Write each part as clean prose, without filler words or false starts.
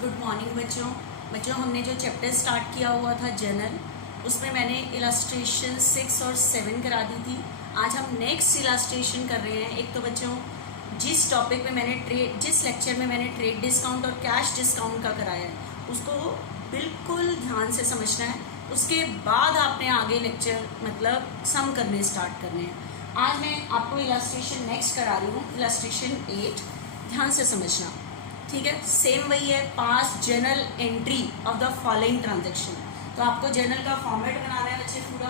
Good morning बच्चों हमने जो चैप्टर स्टार्ट किया हुआ था जर्नल, उसमें मैंने इलस्ट्रेशन 6 और 7 करा दी थी। आज हम नेक्स्ट इलस्ट्रेशन कर रहे हैं। एक तो बच्चों जिस टॉपिक में जिस लेक्चर में मैंने ट्रेड डिस्काउंट और कैश डिस्काउंट का कराया है, उसको बिल्कुल ध्यान से समझना है। उसके बाद आपने आगे लेक्चर सम करने स्टार्ट करने हैं। आज मैं आपको इलस्ट्रेशन नेक्स्ट करा रही हूँ, इलस्ट्रेशन 8। ध्यान से समझना, ठीक है। सेम वही है, पास journal entry of the following transaction. तो आपको जर्नल का फॉर्मेट बनाना है बच्चे, पूरा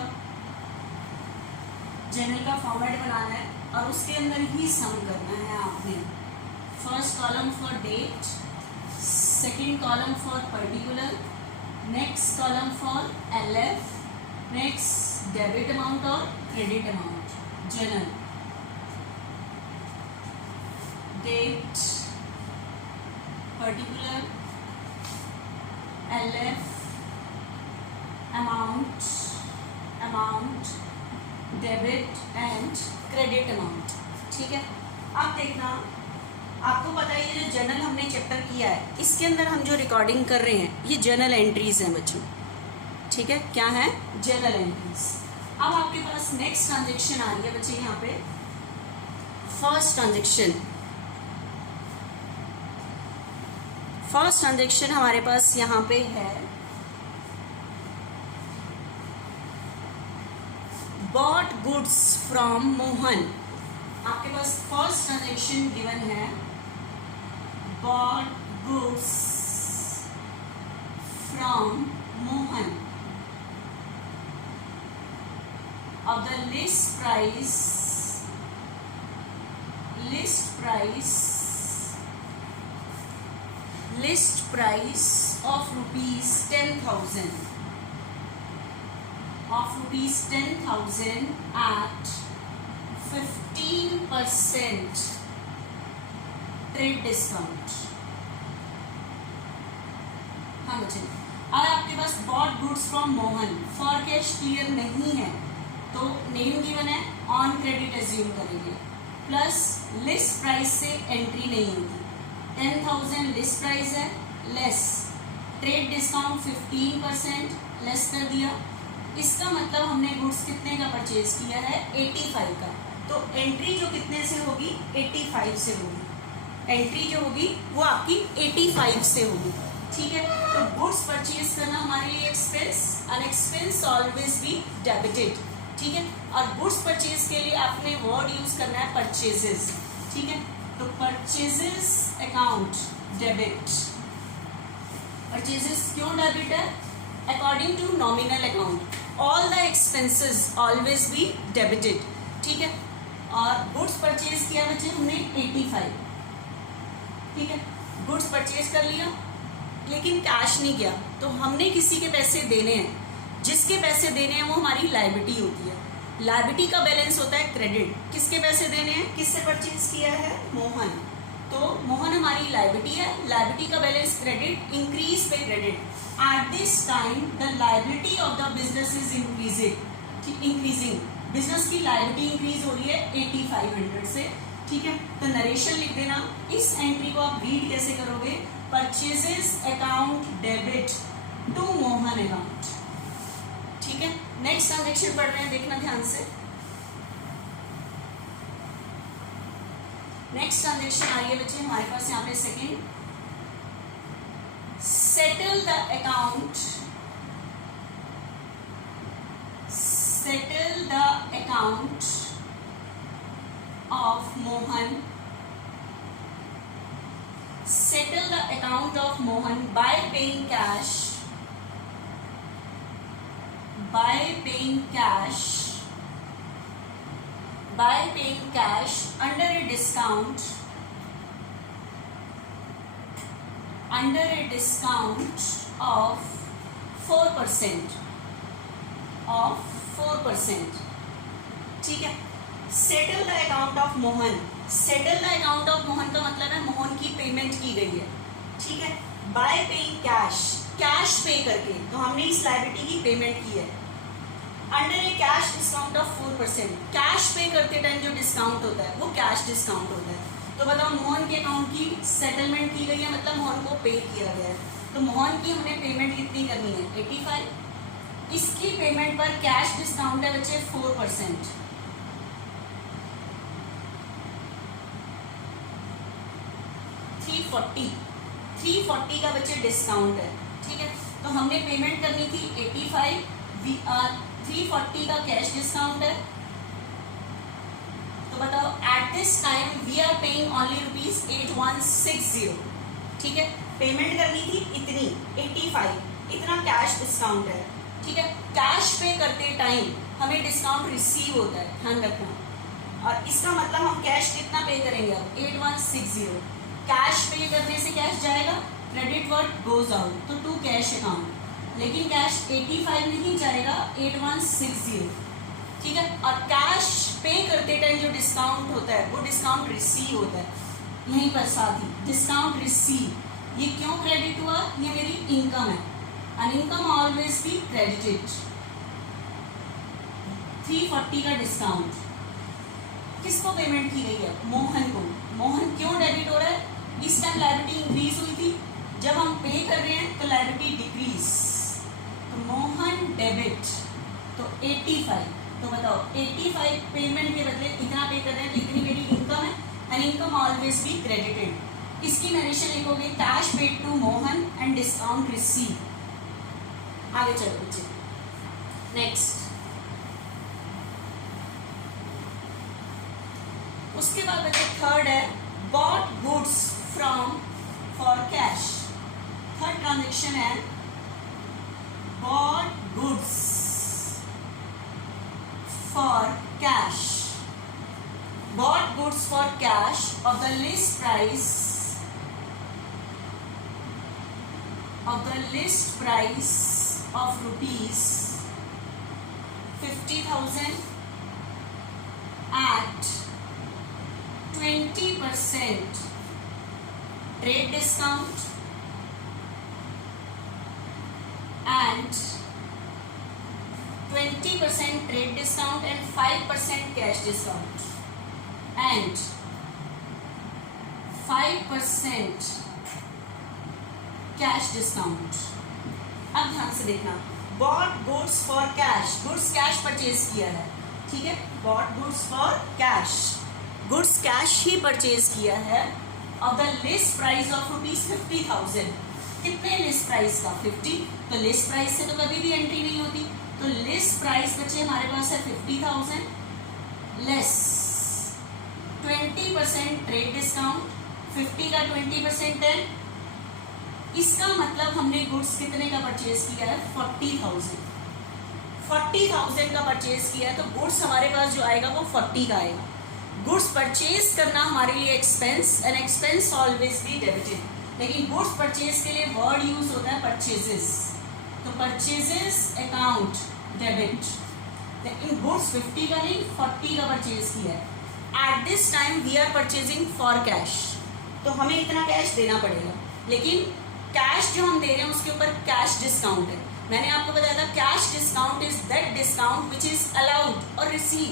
जर्नल का फॉर्मेट बनाना है और उसके अंदर ही सम करना है आपने। First column for date, second column for particular, next column for LF, next debit amount और credit amount. Journal date, particular, LF, amount, debit and credit amount. ठीक है। अब देखना, आपको पता है ये जो जर्नल हमने चैप्टर किया है, इसके अंदर हम जो रिकॉर्डिंग कर रहे हैं ये जर्नल एंट्रीज हैं बच्चों। ठीक है, क्या है? Journal entries. अब आपके पास नेक्स्ट ट्रांजेक्शन आ रही है बच्चे, यहाँ पे फर्स्ट ट्रांजेक्शन हमारे पास यहाँ पे है, बॉट गुड्स फ्रॉम मोहन। आपके पास फर्स्ट ट्रांजेक्शन गिवन है, bought goods from Mohan of the list price of rupees 10,000 at 15% trade discount। हाँ बच्चे, अब आपके पास bought goods from Mohan, for cash clear नहीं है तो नेम गिवन है, ऑन क्रेडिट एज्यूम करेंगे, प्लस लिस्ट प्राइस से एंट्री नहीं होगी। 10,000 लिस्ट प्राइस है, लेस ट्रेड डिस्काउंट 15% लेस कर दिया। इसका मतलब हमने गुड्स कितने का परचेज किया है? 85 का। तो एंट्री जो कितने से होगी? 85 से होगी। एंट्री जो होगी वो आपकी 85 से होगी। ठीक है। तो गुड्स परचेज करना हमारे लिए expense, N expense always be debited. ठीक है। और गुड्स परचेज के लिए आपने वर्ड यूज करना है परचेजेस। ठीक है। तो परचेजेस अकाउंट डेबिट। परचेजेस क्यों डेबिट है? According to nominal account all the expenses always be debited. ठीक है। और गुड्स परचेज किया बच्चे हमने 85। ठीक है। गुड्स परचेज कर लिया लेकिन कैश नहीं किया, तो हमने किसी के पैसे देने हैं। जिसके पैसे देने हैं वो हमारी लायबिलिटी होती है। लायबिलिटी का बैलेंस होता है क्रेडिट। किसके पैसे देने हैं? किससे परचेज किया है? मोहन। तो मोहन हमारी लायबिलिटी है, लायबिलिटी का बैलेंस क्रेडिट, इंक्रीज पे credit. Eight this time the liability of the business is increasing. Business की लायबिलिटी इंक्रीज हो रही है 8500 से। ठीक है। तो नरेशन लिख देना। इस एंट्री को आप रीड कैसे करोगे? Purchases account debit to Mohan account. ठीक है। नेक्स्ट ट्रांजेक्शन पढ़ रहे हैं, देखना ध्यान से। नेक्स्ट ट्रांजेक्शन आ रही है बच्चे हमारे पास यहाँ पे second, settle the account of Mohan, settle the account of Mohan by paying cash under a discount of 4%। ठीक है। Settle the account of Mohan. Settle the account of Mohan का मतलब है मोहन की पेमेंट की गई है। ठीक है। बाय पेइंग कैश पे करके, तो हमने इस लायबिलिटी की पेमेंट की है। Under A cash discount of 4%। Cash पे करते टाइम जो डिस्काउंट होता है वो कैश डिस्काउंट होता है। तो बताओ मोहन के अकाउंट की सेटलमेंट की गई है, मतलब मोहन को पे किया गया है। तो मोहन की हमने पेमेंट कितनी करनी है 85। इसकी पेमेंट पर कैश डिस्काउंट है बच्चे 4%। 340 का बच्चे डिस्काउंट है, ठीक है। तो हमने पेमेंट करनी थी 85, 340 का कैश डिस्काउंट है। तो बताओ at this time we are paying only ₹8160, ठीक है। पेमेंट करनी थी इतनी 85, इतना कैश डिस्काउंट है, ठीक है। कैश पे करते टाइम हमें डिस्काउंट रिसीव होता है, ध्यान रखना। और इसका मतलब हम कैश कितना पे करेंगे अब 8160। कैश पे करने से कैश जाएगा, क्रेडिट वर्ड गोज आउट, तो टू कैश अकाउंट। लेकिन कैश 85 नहीं जाएगा, 8160, ठीक है। और कैश पे करते टाइम जो डिस्काउंट होता है वो डिस्काउंट रिसीव होता है। यहीं पर साथ ही डिस्काउंट रिसीव, ये क्यों क्रेडिट हुआ, ये मेरी इनकम है। An income always be credited. 340 का डिस्काउंट किसको पेमेंट की गई है, मोहन को। मोहन क्यों डेबिट हो रहा है, इस टाइम लायबिलिटी इंक्रीज हुई थी, जब हम पे कर रहे हैं तो लायबिलिटी डिक्रीज, तो मोहन डेबिट, तो 85। तो बताओ 85 पेमेंट के बदले इतना पे कर रहे हैं, तो इतनी मेरी इनकम है, and income always be credited. इसकी नरेशन लिखोगे cash paid to Mohan and discount receive. आगे चलो बच्चे, नेक्स्ट। उसके बाद बच्चे थर्ड है bought goods from for cash. Third transaction है bought goods for cash. Bought goods for cash of the list price of rupees 50,000 at 20% trade discount and 20% trade discount and 5% cash discount and 5% cash discount. अब ध्यान से देखना, bot goods for cash, goods cash purchase किया है, ठीक है। Bought goods for cash, goods cash he purchase किया है of the list price of ₹50,000। कितने लिस्ट प्राइस का 50, तो लिस्ट प्राइस से तो कभी भी एंट्री नहीं होती, तो लिस्ट प्राइस बच्चे हमारे पास है 50,000 लेस 20% ट्रेड डिस्काउंट, 50 का 20% 10। इसका मतलब हमने गुड्स कितने का परचेज किया है 40,000। 40,000 का परचेज किया है, तो गुड्स हमारे पास जो आएगा वो 40 का आएगा। गुड्स परचेज करना हमारे लिए expense, and expense always be debited. लेकिन गुड्स परचेज के लिए वर्ड यूज होता है परचेजेस, तो परचेजेस अकाउंट डेबिट। लेकिन गुड्स 50 का नहीं 40 का परचेज किया है। At this time we are purchasing for cash, तो हमें इतना कैश देना पड़ेगा। लेकिन कैश जो हम दे रहे हैं उसके ऊपर कैश डिस्काउंट है। मैंने आपको बताया था cash discount is that discount which is allowed और receive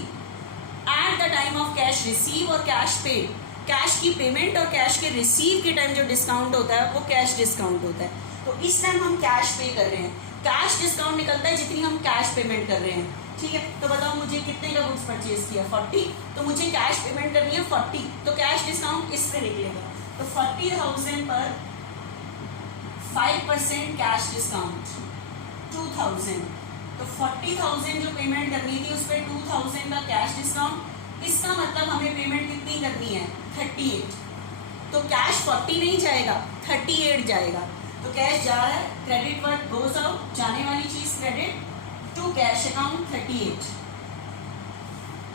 at the time of cash receive और कैश पे। कैश की पेमेंट और कैश के रिसीव के टाइम जो डिस्काउंट होता है वो कैश डिस्काउंट होता है। तो इस टाइम हम कैश पे कर रहे हैं, कैश डिस्काउंट निकलता है जितनी हम कैश पेमेंट कर रहे हैं, ठीक है। तो बताओ मुझे कितने का गुड्स परचेज किया 40, तो मुझे कैश पेमेंट करनी है 40, तो कैश डिस्काउंट इस पे निकलेगा। तो 40,000 पर 5% कैश डिस्काउंट 2,000, तो 40,000 जो पेमेंट करनी थी उस पर 2,000 का कैश डिस्काउंट। इसका मतलब हमें पेमेंट कितनी करनी है 38, तो कैश 40 नहीं जाएगा 38 जाएगा। तो कैश जा रहा है, क्रेडिट वर्ड गोज आउट, जाने वाली चीज क्रेडिट टू कैश अकाउंट 38।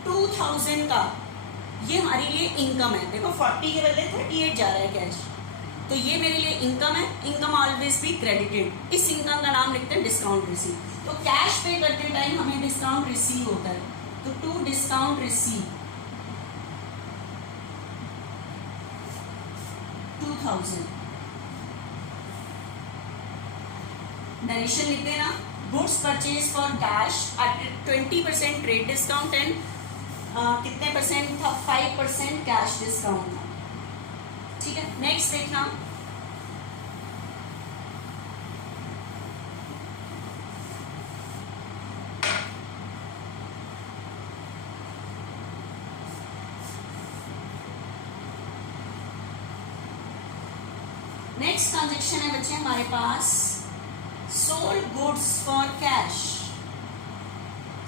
2,000 का ये हमारे लिए इनकम है, देखो 40 के बदले 38 जा रहा है कैश, तो ये मेरे लिए इनकम है। Income always be credited. इस इनकम का नाम लिखते हैं डिस्काउंट रिसीव। तो कैश पे करते टाइम हमें डिस्काउंट रिसीव होता है, तो टू डिस्काउंट रिसीव 2,000। नरेशन लिख देना, goods purchase for cash at 20% trade discount and कितने परसेंट था 5% कैश डिस्काउंट था, ठीक है, नेक्स्ट देखना, नेक्स्ट ट्रांजेक्शन है बच्चे हमारे पास sold goods for cash,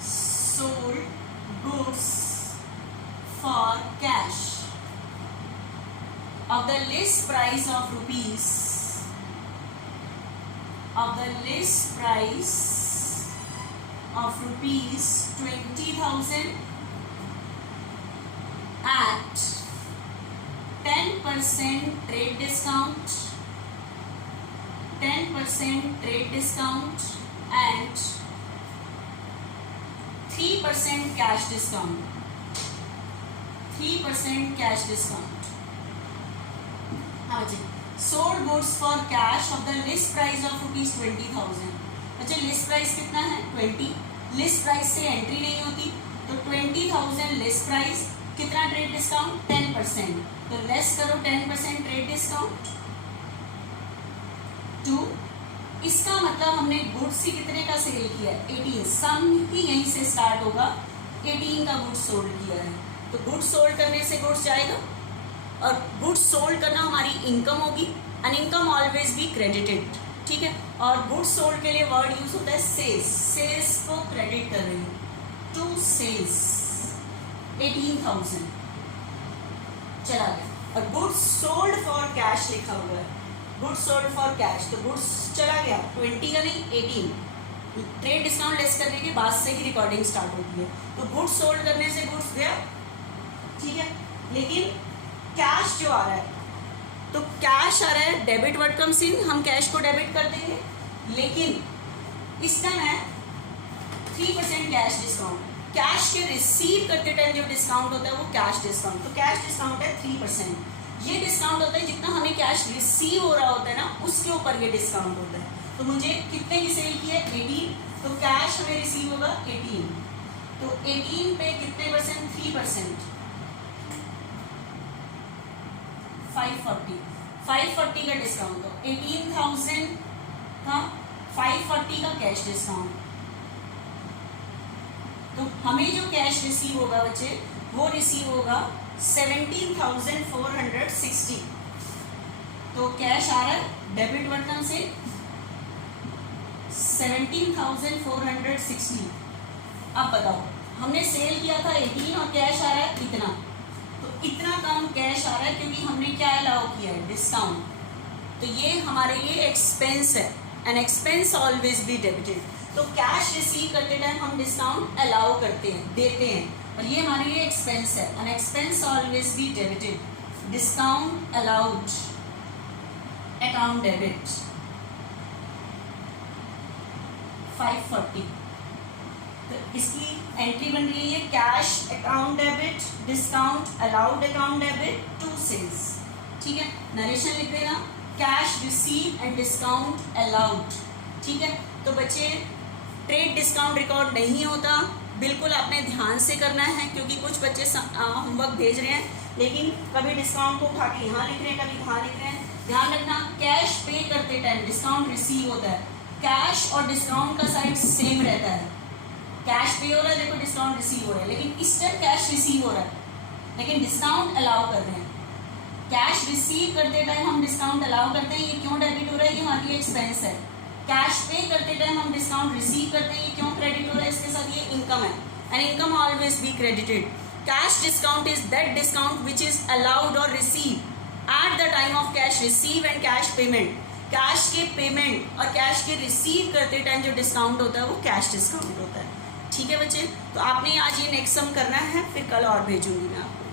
sold goods for cash of the list price of rupees, of the list price of rupees 20,000 at 10% trade discount, 10% trade discount and 3% cash discount, 3% cash discount. हाँ जी, sold goods for cash of the list price of rupees 20,000। अच्छा, list price कितना है 20, list price से entry नहीं होती, तो 20,000 list price, कितना ट्रेड डिस्काउंट 10%, तो लेस करो 10% ट्रेड डिस्काउंट टू, इसका मतलब हमने गुड्स ही कितने का सेल किया है 18, सम ही यहीं से स्टार्ट होगा, 18 का गुड्स सोल्ड किया है, तो गुड्स सोल्ड करने से गुड्स जाएगा और गुड्स सोल्ड करना हमारी इनकम होगी, and income always be credited, ठीक है। और गुड्स सोल्ड के लिए वर्ड यूज होता है सेल्स, सेल्स को क्रेडिट कर रही हूँ, टू सेल्स 18,000 चला गया, और गुड्स सोल्ड फॉर कैश लिखा हुआ है, गुड्स सोल्ड फॉर कैश, तो गुड्स चला गया 20 का नहीं 18, ट्रेड डिस्काउंट लेस करने के बाद से ही रिकॉर्डिंग स्टार्ट होती है, तो गुड्स सोल्ड करने से गुड्स गया, ठीक है। लेकिन कैश जो आ रहा है, तो कैश आ रहा है, डेबिट वर्ड कम्स इन, हम कैश को डेबिट कर देंगे, लेकिन इस टाइम है 3% कैश डिस्काउंट, कैश के रिसीव करते टाइम जो डिस्काउंट होता है वो कैश डिस्काउंट, तो कैश डिस्काउंट है 3%, ये डिस्काउंट होता है जितना हमें कैश रिसीव हो रहा होता है ना उसके ऊपर ये डिस्काउंट होता है, तो मुझे कितने की सेल की है 18, तो कैश हमें रिसीव होगा 18, तो 18 पे कितने परसेंट 3%, 540 का डिस्काउंट, तो 18,000 था, 540 का कैश डिस्काउंट, तो हमें जो कैश रिसीव होगा बच्चे वो रिसीव होगा 17,460, तो कैश आ रहा है डेबिट बटन से 17,460। अब बताओ, हमने सेल किया था 18 और कैश आ रहा है इतना, तो इतना कम कैश आ रहा है क्योंकि हमने क्या अलाउ किया है डिस्काउंट, तो ये हमारे लिए एक्सपेंस है, an expense always be debited, तो कैश रिसीव करते टाइम हम डिस्काउंट अलाउ करते हैं, देते हैं, और ये हमारे लिए एक्सपेंस है, an expense always be debited, discount allowed account debit 540, तो इसकी एंट्री बन रही है cash account debit, discount allowed account debit to sales, ठीक है। नरेशन लिख देना, cash receive and discount allowed, ठीक है। तो बच्चे ट्रेड डिस्काउंट रिकॉर्ड नहीं होता, बिल्कुल आपने ध्यान से करना है, क्योंकि कुछ बच्चे होमवर्क भेज रहे हैं लेकिन कभी डिस्काउंट को उठा के यहाँ लिख रहे हैं, कभी यहाँ लिख रहे हैं, ध्यान रखना कैश पे करते टाइम डिस्काउंट रिसीव होता है, कैश और डिस्काउंट का साइड सेम रहता है, कैश पे हो रहा है, देखो डिस्काउंट रिसीव हो रहा है, लेकिन इस टाइम कैश रिसीव हो रहा है लेकिन डिस्काउंट अलाउ कर रहे हैं, कैश रिसीव करते टाइम हम डिस्काउंट अलाउ करते हैं, ये क्यों डेबिट हो रहा है, ये हमारे लिए एक्सपेंस है, कैश पे करते टाइम हम डिस्काउंट रिसीव करते हैं, ये क्यों क्रेडिट हो रहा है, इसके साथ ये इनकम है, and income always be credited, cash discount is that discount which is allowed और receive at the time of cash receive and cash payment, cash के पेमेंट और कैश के रिसीव करते टाइम जो डिस्काउंट होता है वो कैश डिस्काउंट होता है, ठीक है बच्चे। तो आपने आज ये नेक्स्ट सम करना है, फिर कल और भेजूंगी मैं आपको।